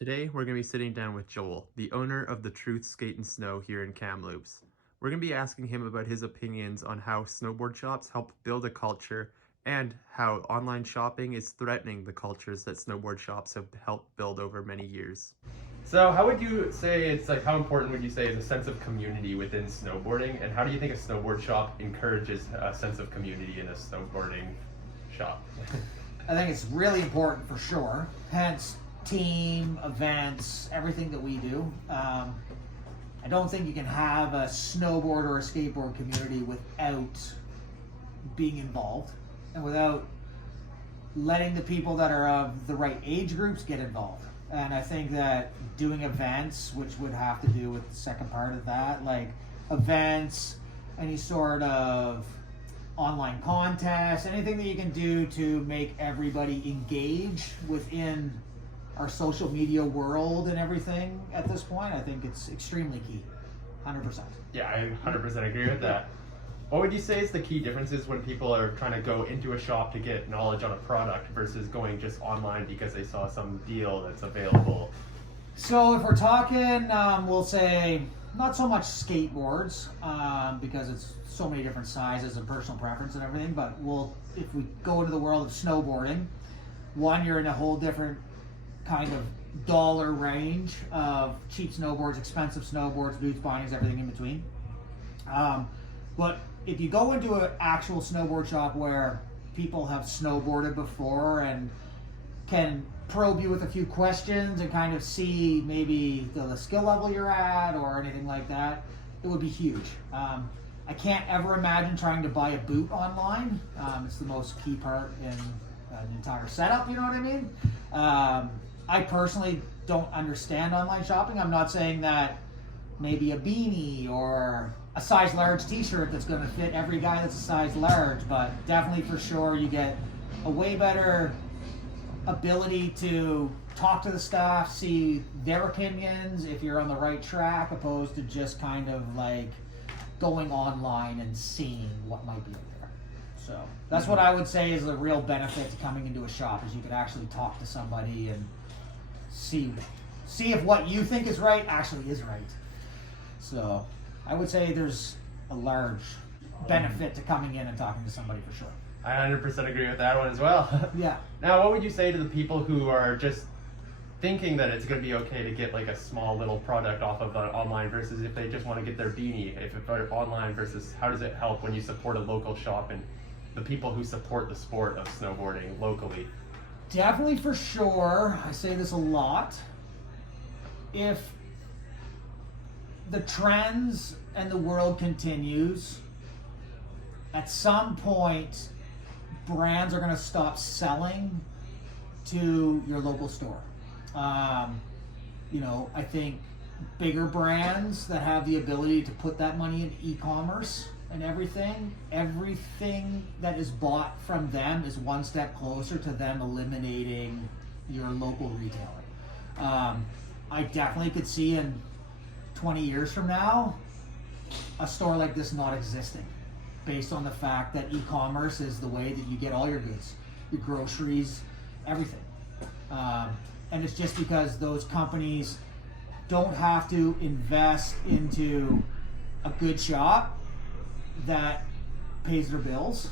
Today, we're going to be sitting down with Joel, the owner of the Truth Skate and Snow here in Kamloops. We're going to be asking him about his opinions on how snowboard shops help build a culture and how online shopping is threatening the cultures that snowboard shops have helped build over many years. So how would you say how important would you say is a sense of community within snowboarding, and how do you think a snowboard shop encourages a sense of community in a snowboarding shop? I think it's really important for sure. Hence, team, events, everything that we do. I don't think you can have a snowboard or a skateboard community without being involved and without letting the people that are of the right age groups get involved. And I think that doing events, which would have to do with the second part of that, like events, any sort of online contests, anything that you can do to make everybody engage within our social media world and everything at this point, I think it's extremely key. 100%. Yeah, I 100% agree with that. What would you say is the key differences when people are trying to go into a shop to get knowledge on a product versus going just online because they saw some deal that's available? So if we're talking, we'll say not so much skateboards because it's so many different sizes and personal preference and everything, but if we go into the world of snowboarding, one, you're in a whole different kind of dollar range of cheap snowboards, expensive snowboards, boots, bindings, everything in between. But if you go into an actual snowboard shop where people have snowboarded before and can probe you with a few questions and kind of see maybe the skill level you're at or anything like that, it would be huge. I can't ever imagine trying to buy a boot online. It's the most key part in an entire setup, you know what I mean? I personally don't understand online shopping. I'm not saying that maybe a beanie or a size large t-shirt that's going to fit every guy that's a size large, but definitely for sure you get a way better ability to talk to the staff, see their opinions, if you're on the right track, opposed to just kind of like going online and seeing what might be out there. So that's what I would say is a real benefit to coming into a shop, is you could actually talk to somebody and see if what you think is right actually is right. So I would say there's a large benefit to coming in and talking to somebody for sure. I 100% agree with that one as well. Yeah. Now, what would you say to the people who are just thinking that it's going to be okay to get like a small little product off of online versus if they just want to get their beanie, if it's online, versus how does it help when you support a local shop and the people who support the sport of snowboarding locally? Definitely for sure. I say this a lot. If the trends and the world continues, at some point brands are going to stop selling to your local store. I think bigger brands that have the ability to put that money in e-commerce and everything that is bought from them is one step closer to them eliminating your local retailer. I definitely could see in 20 years from now a store like this not existing, based on the fact that e-commerce is the way that you get all your goods, your groceries, everything. And it's just because those companies don't have to invest into a good shop that pays their bills,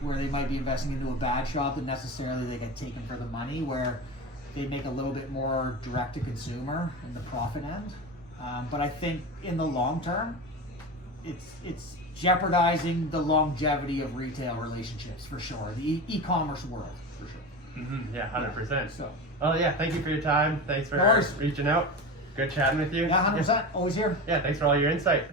where they might be investing into a bad shop that necessarily they get taken for the money, where they make a little bit more direct to consumer in the profit end. But I think in the long term, it's jeopardizing the longevity of retail relationships for sure. The e-commerce world for sure. Mm-hmm. Yeah, 100%. Yeah, so. Well, yeah, thank you for your time. Thanks for reaching out. Good chatting with you. Yeah, 100%. Always here. Yeah, thanks for all your insight.